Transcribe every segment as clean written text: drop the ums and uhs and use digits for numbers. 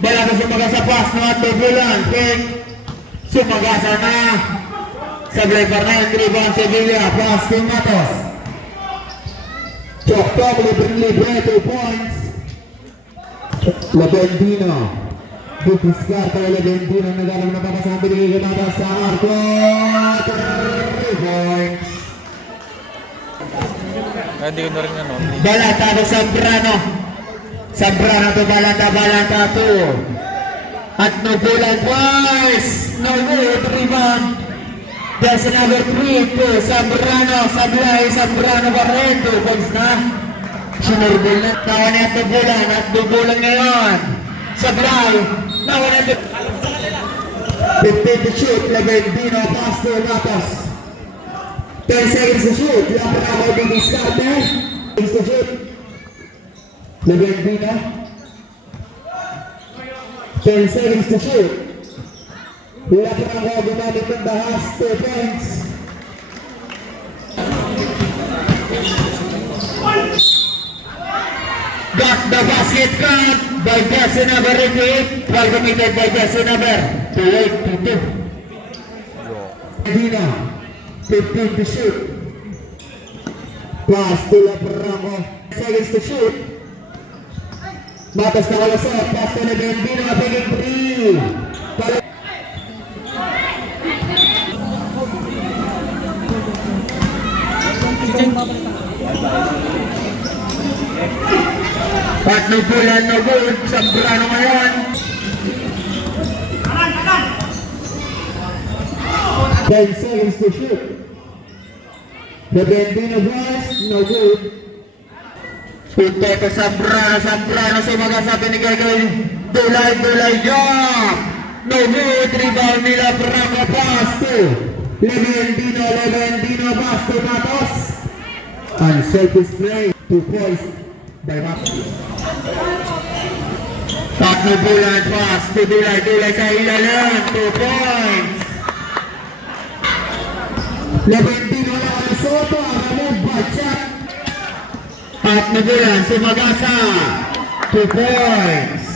Balata sumagasa pas na tubulan. Pick. Sumagasa na. Sablay pa na yung rebound Sevilla. Pas kay Matos. Chok-tok, libre, 2 points. Labendino. Bukiskar kay Labendino. Nagalang na papasabi ni Matos sa arco. 3 points. Hindi ko na rin ano. Balata to Zambrano. Zambrano to Balata to. At no bulan twice. No good rebound. There's another 3 to Zambrano. Sablay Zambrano pa rin. 2 points na. Sinurbol na. Nawan at no bulan. At no bulan ngayon. Sablay. Nawan at 15 to shoot. Labendino. Pass to Matos. 10 seconds to shoot. Labendino Bukiskarte. 10 seconds to shoot. Labendino. 10 seconds to shoot. Labendino gumamit ng bahas. 2 points. Got the basket cut by Jesse number 8. Well committed by Jesse number 2-8-2-2. Labendino. 15 to shoot. Pass to Labendino. 10 seconds to shoot. Matos na kalasot. Pass to Labendino. Paging 3. At no bulan, no good. Zambrano ngayon. 10 seconds to shoot. Labendino pass, no good. Punto ko Zambrano sumagasap binigay kay Dulay jump. No good, rebound nila Labendino pass to Labendino pass to Matos. Unselfish play, 2 points by Matos. At no bulan pass to Dulay sa ilalim, 2 points. Labendino na Soto, Ramon Bachat. At nagulan, sumagasa. 2 points.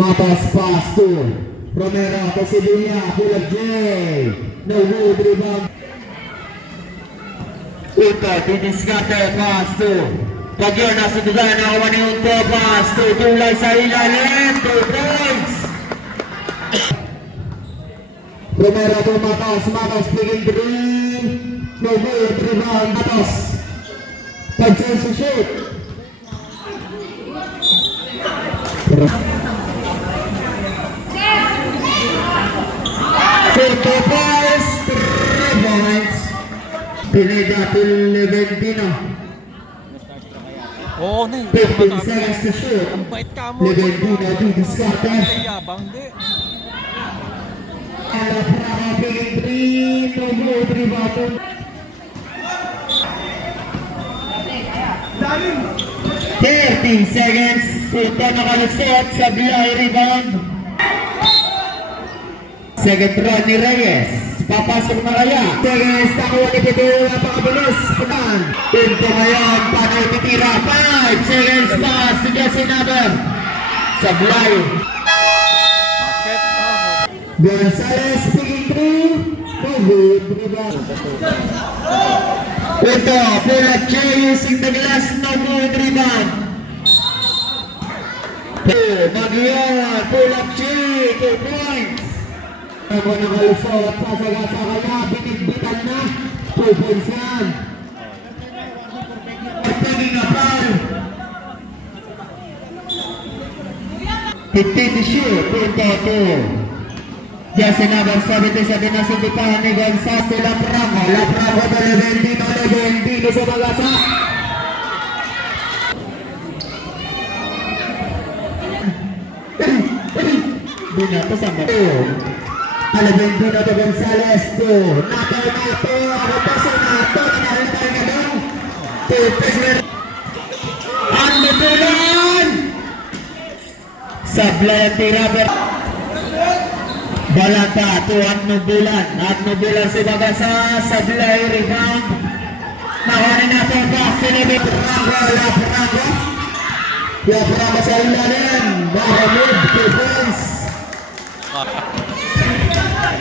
Matos pass to Romero, to Sevilla, Pulag J. No good rebound. Ito, diniskate pass to Pagyo na sudugan na kawan yung pass to Dulay sa ilalim, 2 points. Romero to Matos picking 3. No good, rebound, Matos. Pag-chance to shoot. Porto Paes, 3 points. Pineda to Labendino. Oo na 15 seconds to shoot. Ang bait ka mo. Labendino, didiskarte. Ay, yabang di. Alapraka picking 3. No good, rebound. 13 seconds. Punta nakalusot. Sablay rebound. Second run ni Reyes. Papasok na kaya. Seconds. Nakuha ni Pedro. Napakabilis. Punan. Punto ngayon. Panay titira. 5 seconds pass. To Jesse Naber. Sablay. Basket. Gonzales picking 3. No good. Rebound. Ito. Pulag J using the glass. No good. Rebound. Magyar. Pulag J. 2 points. Ako nakalusot. Sasagasa kaya. Binigbitan na. 2 points yan. Pagpaging apal. 15 to shoot. Punto 2. Jesse Naber 77 na sindipahan ni Gonzales to Lapramo. Lapramo to Labendino sa magasa. Binato sa mato. Labendino to Gonzales to Nato. Ako pa sa Nato. Nanahintay na doon. Ang mabulan. Sablay ang tira. Balata to at Nubulan si Bagasa sa Blay rebound. Nakuha natin pa sinibit Rango. Labranga sa ilalim. Mahamud defense.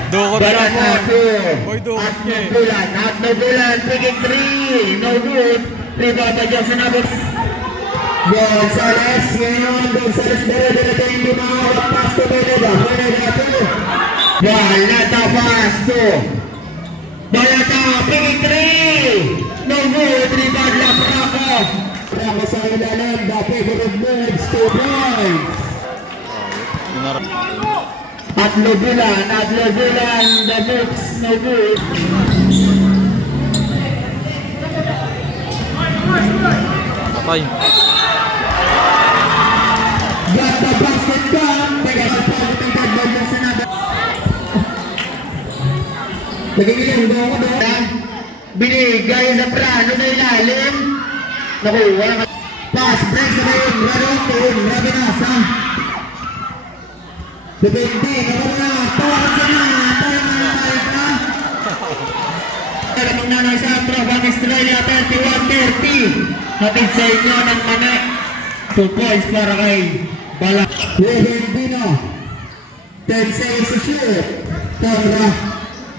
Dukot na Balata mo. to Boy, dukot at niya eh. Nubulan picking 3. No good. Rebound by Jackson Abos. Gonzales dire tayo yung lumawak pass to Beneda to Balata pass to Balata picking 3. No good. Rebound Labranga sa ilalim. The favorite moves 2 points. At Nubulan, the moves no good. Patay. Got the basket down. Teka sa positive headband ng Senado. Nagigilin mo ako doon. Binigay sa prano sa ilalim. Nakuha. Pass break sa kayo. Rabinasa. Depende. Nakuha na. Tawag sa na. Talamang nanay sa Trabang Australia 31-30. Hatid sa inyo ng mani. 2 points para kay Bala. Levendino. 10 seconds to shoot. Conra.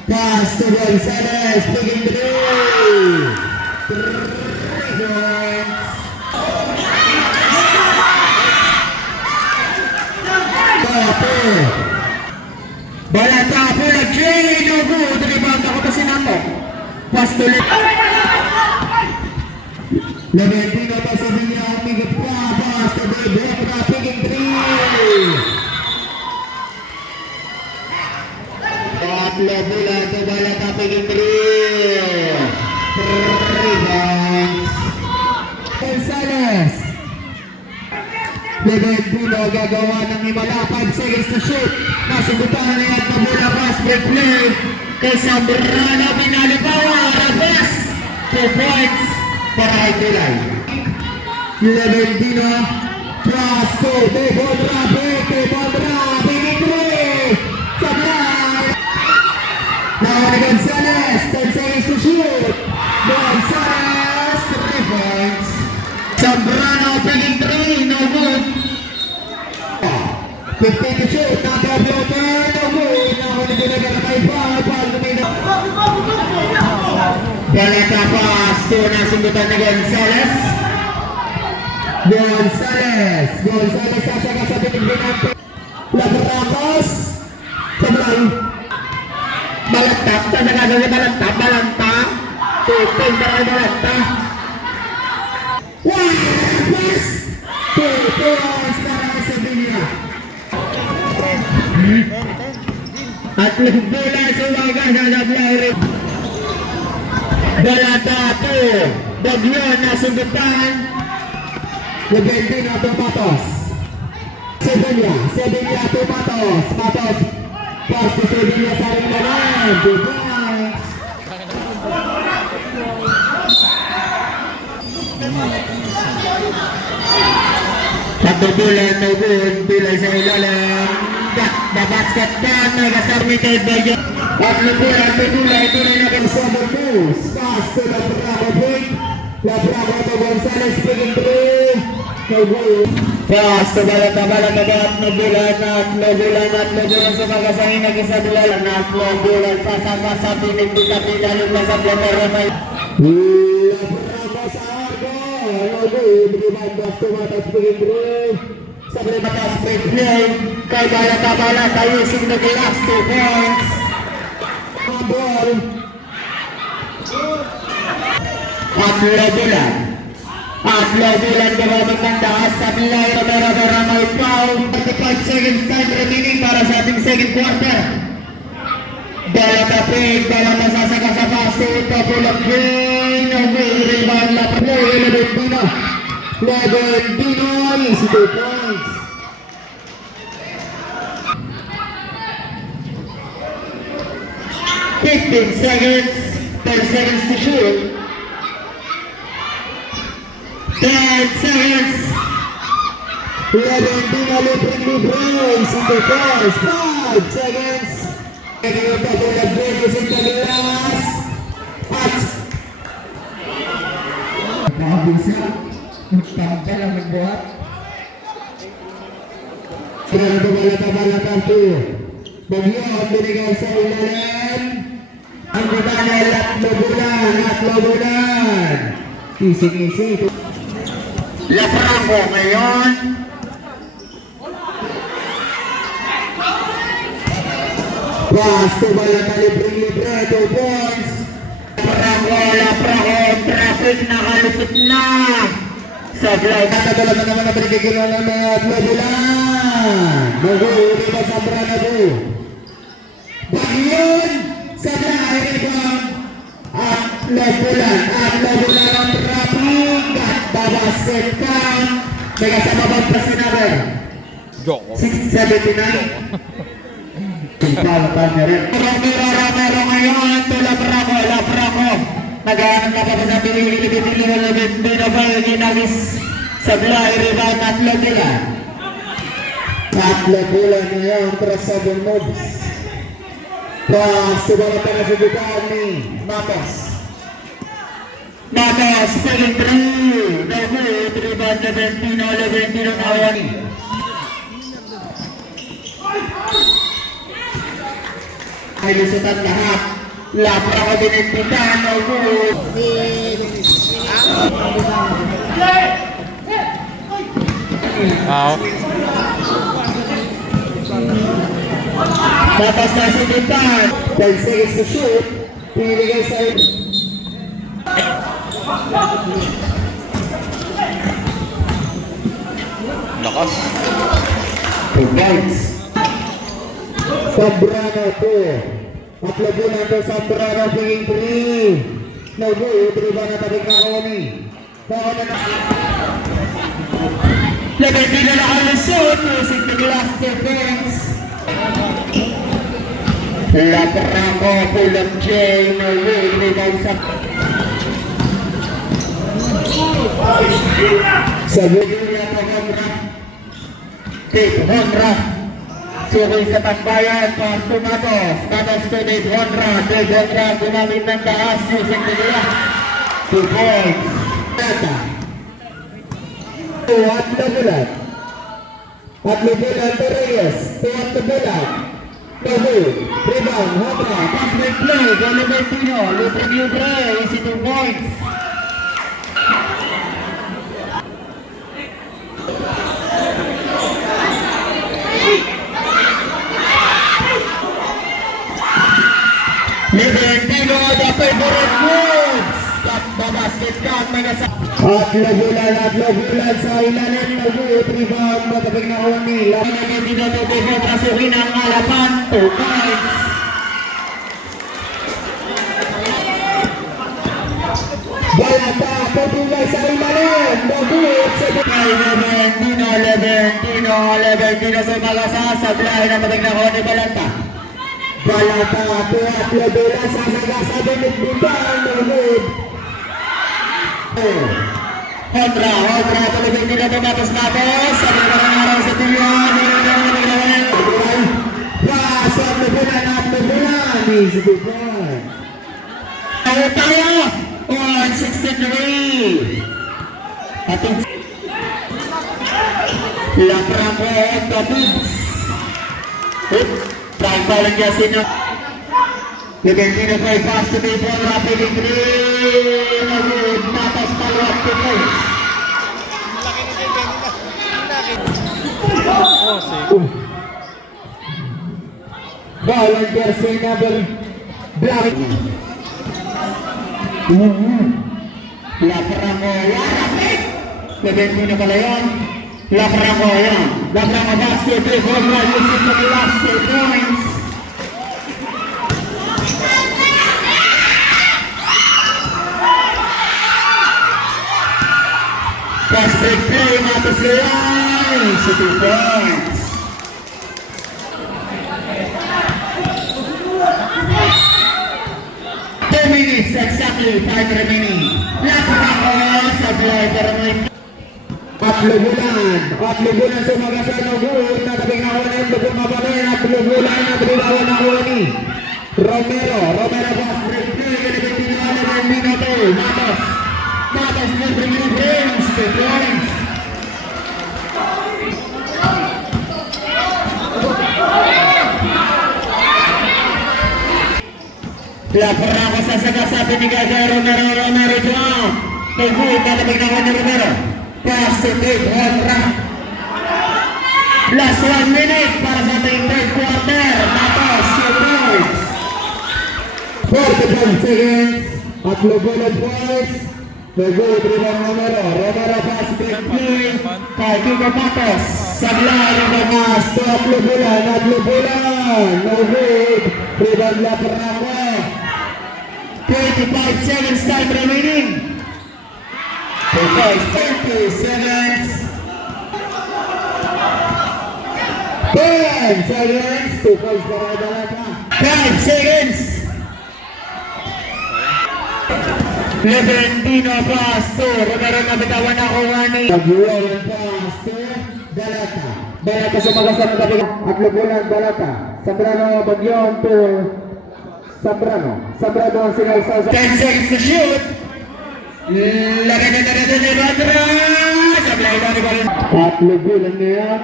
Pass to Gonzales. Picking 3. 3 points. Tapo. Bala tapo. Nag-train. No good. Rebound ako pa sinapo. Pass to Leventino pa sa niya umigit pa. Pass to Debra. Picking 3. Bulan to Balata picking 3. Rebounds. Gonzales. Leventino gagawa ng himala. 5 seconds to shoot. Nasubutan niya at mabula pass. Break play. Kay Sabrano Pinalipawa. Rabas. 2 points. Para kay Kulay. Leventino. Pass to Debra. Picking 3. Sablay. Now Gonzales, 10 seconds to shoot. Gonzales, 3 points. Zambrano picking 3, no good. 15 to shoot, not a blocker, no good. Now nagulagan na kay Paul lumina. Balata pass to nasundutan ni Gonzales. Gonzales sasaka sa binigyan. Labramos. Sablay. Balantap, sana gagawin balantap. Tutay para kay balantap. Wow! Yes! 2 points para kay Sevilla. At bola sa waga sa Zablay. Balata 2. Bagyon na sundutan. Leventino to Patos. Sevilla to Patos. Pass to Sevilla sa ring naman. 2 points. Pagbubulan, no good. Bilay sa ilalim. The basket down. Mega submitted by John. Pagbubulan, Pagbubulan. Ito na yung summer moves. Pass to Labramo break. Labramo to Gonzales. Picking 3. No good. Pass to Balata at Nubulan sa magasahin na kisabulan at Nubulan sasama sa pinagdita yung nasa plataforma. Labramo sa Argo. No good. Rebound pass to Matas picking 3. Sabi Matas break play. Kay Balata using the last 2 points. Ball. At Nubulan gawamit ng taas sa Bilay na mera may foul. 35 seconds time remaining para sa ating second quarter. Balata pick, Balata sasaka sa paso, tapulak green, rebound na play, Leventino, easy 2 points. $15 seconds, 10 seconds to shoot. 10 seconds. Leventino libreng libre, 5 points, 5 seconds. Ito po nag-break sa Tagilas. At nakabisa. Magpangka lang magbuhat. Balata po. Bagyo ang binigay sa ilalim. Ang Daniel at Lobulan. Ising-ising. Laprango ngayon. Pasto Balata libre-libre. 2 points. Laprango. Traffic nakalupit na. Sablay. Natagalan na naman na pinagigilala at Lobulan. Mag-uuli ba sa Branado? Bagyon. Sablay. Rebound. At Lobulan ang traffic. At babasket ka. May kasama bang pasinaber? Joko. 679. Pagpalatan niya rin. Romero ngayon. Laprango. Naghahanap na pa sa pinili-pinili na ba yung ginagis sa Blay, rebound at Lobulan. At Lobulan ngayon, press 7 moves. Pass, tubarata na sa bukaan ni Matos. Feeling 3. David, rebound na Leventino ngayon. Ay lusutan lahat. Laprango dinimpitan. Matas na si Titan. 10 seconds to shoot. Pinigay sa Lakas. 2 points. Zambrano 2. At Lobulan to Zambrano pinging 3. Lobulan, 3 ba na tabing kakawani? Kakawani na. Leventino na kalusot. Using the last defense. Laprango, pulang J. Rebound sa... Sa Budulia to Honra. Dave Honra. Sukoy sa tambayan. Pass to Matos. Matos to Dave Honra. Dave Honra gumamit ng taas. Using the last. 2 points. Tata. At Lobulan. At Lobulan to Reyes. At Lobulan. Lobu. Rebound. Honra. Pass break play. Leventino. Libre. Easy 2 points. Leventino, the favorite moves. Basket cut, may nasa... At Lobulan sa ilalim. Lobu, rebound, matabig na Oni. Leventino, the favorite, rasukin ang alapan. 2 points. Balata, patulay sa ilalim. Lobu, Leventino sa malasa. Sablay na matabig na Oni, Balata. Balata, at Lobulan sa sagasabing nagbutan. Lobu. Honra, talagang hindi na tumatas natin. Sabi na ng araw sa tuyan. Pasok na bulan at Lobulan. Easy to point. Tayo. 163. Ating Laprango at Davids. Dahil palang Yasino. Leventino by pass to the ball. Rapid in 3. Matas follow-up to points. Volunteer say number Black. Laprango. Leventino pala yan. Laprango yan. Laprango basket. Honra using the last 2 points. Fast break play, Matos Leon. So 2 points. Minutes exactly, 5 remaining. Laprango sa play pero may at Lobulan sa magasan ng Lobu. Natabing na Oni. Lobu mabalin at Lobulan at Lobulan na Oni. Romero pass, break play, gonna be the minuto, Matos, moving brains, 2 points. Laporan ko sa sabi ni Gaga Romero dyan. Nag-uwi, malamig na ni Romero. Pass to take, one round. Last 1 minute para sa ating third quarter. Matos, 2 points. 45 seconds. At Lobolan points. Nag-uwi, Romero pass, break play. Kay Kiko Matos. Sablay ng Mamas to at Lobolan. Nag-uwi, rebound Laporan ko. 25 seconds time remaining. 30 seconds. 10 seconds. 2 points para Balata. 5 seconds. Leventino pass to Romero na bitawan na ko warning. Nag-uwi pass to Balata sa magasang gabi. At Lobolan Balata. Sambrano Bagyon to Sambrano ang sinal sa 10 seconds to shoot. Lagay na ni Badra. Sablay na ni Badra. At Lobolan na yan.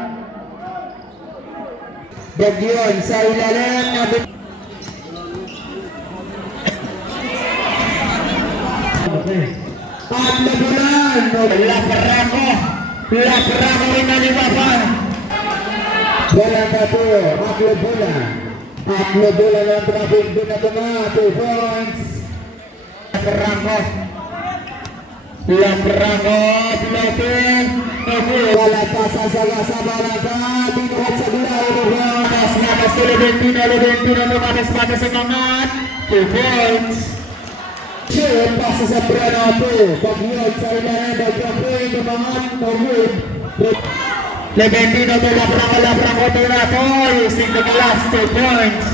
Bagyon sa ilalim. At Lobolan. Laparako rin na ni Papa. Balata po. At Lobolan. At Lobolan ang traffic din na mga 2 points. Laparako, floating. Balata sa Balata. Binuhat sa gula. Matas to Leventino. Matas sa mangat. 2 points. Shoot, pasa sa Brano po. Pag-yod sa ilalim. Bagyapoy, mangat. No good. Leventino to Laparako to Rapoy. Using the last 2 points.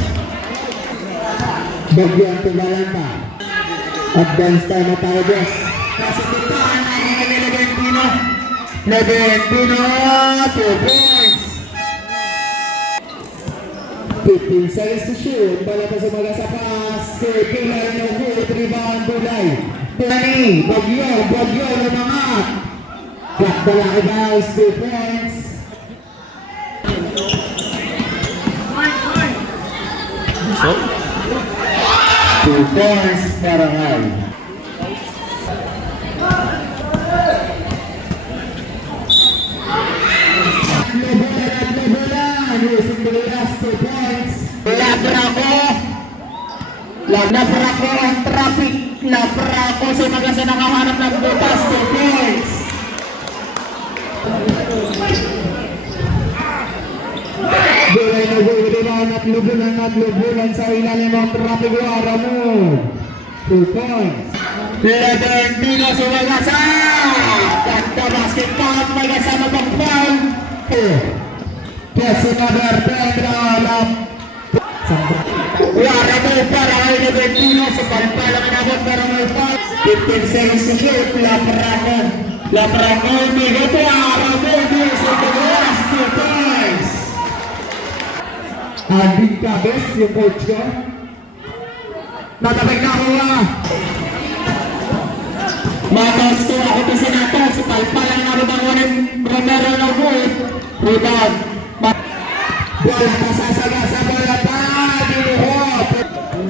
Bagyan to Balanta. Advance time na tayo, boss. Kasititaan na ni Leventino. 2 points. 15 seconds to shoot. Balanta sa sa pass. Pilay no good. Rebound Bulay. Bagyo lumangat. Kakdala guys. 2 points. 2 points para Rai. Lobolan using the last 2 points. Laparako ang traffic. Laparako sa magasa nakaharap ng butas. 2 points. Bulay na rebound at Lobolan sa ilalim ng traffic wara mo. 2 points. Leventino sa magasa. Ganda basket count. Magasa na pang foul. Kasi number 10 wara mo para kay Leventino. Sa palipalang inabot pero may foul. 15 seconds to shoot. Laparako. Bigot wara mo. Sa last 2 points. Alvin Cabez, yung coach ko. Natabig na ako Matos to ako to sinato. Sa palpalang narubangunin Romero na good. Rebound. Balata sasagasa. Dinuhot.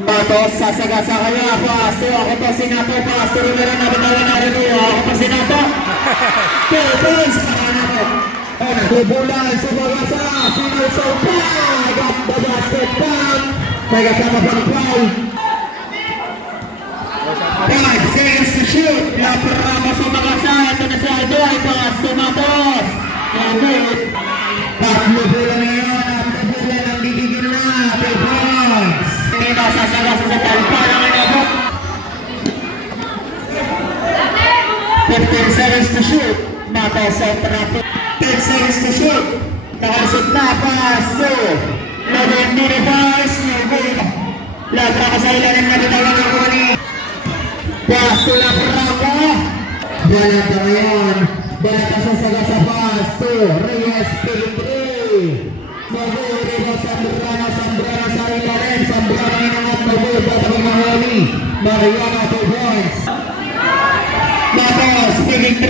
Matos sasagasa kaya. Pasto ako to sinato. Pasto Romero narubangunin na rin. Ako to sinato. 2 points. Lobolan sa magasa. Sinusopa. Got the basket down. May kasama pang foul. 5 seconds to shoot. Laparako sa magasa. Ito na si Aldoy. Pass to Matos. At Lobolan na yun. At Lobolan ang gigigil na. 2 points. Hindi masasagasa sa palpalang inabot. 15 seconds to shoot. Matos sa traffic. 10 seconds to shoot. Nakalusot na. Pass to Leventino pass. Laparako sa ilalim na ditawag ako ni pass to Laparako. Balata ngayon. Balata sa sagasa pass to Reyes Pilipri. Maguri mo Sambrano sa ilalim. Sambrano Mariano 2 points. Matos, picking 3.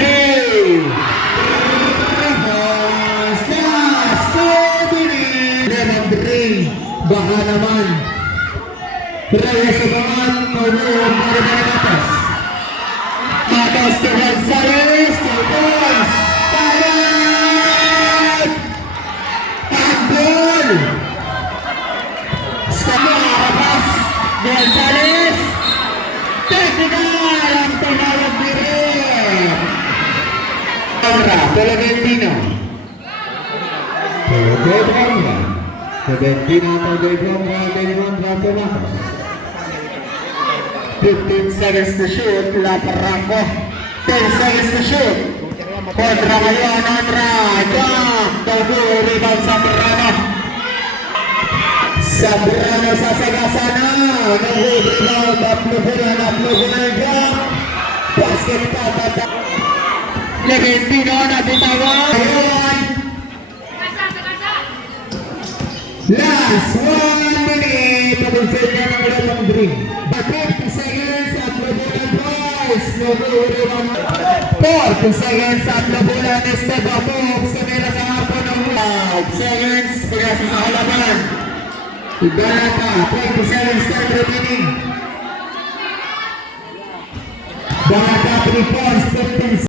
Last 2 minutes. Lemon 3. Baka naman. Reyes Ubangan, Maulong, Mariano Matos. Matos to Gonzales, 2 points. Tayan! Handball! Stamo, Arapas, Gonzales. Technical ang tumawag ni Red. Camera, Tolentino. Tolentino. Tolentino. 15 seconds to shoot, Laparango. 10 seconds to shoot. Kontra ngayon, Andra. Jump. Togo, rebound Zambrano. Zambrano sa sagasana. Rebound, Aplubulan, jump. Basket pa, tata. Leventino na bitawan. Ngayon. Last 1 minute. Pag-unsay ka ng ulang dream. 50 seconds at Labulan boys. 40 seconds at Labulan Esteban Box. Kanila sa hapon ng 5 seconds. Pagkasa sa halaman. Ibalata. 20 seconds start remaining. Balata 3 points. 15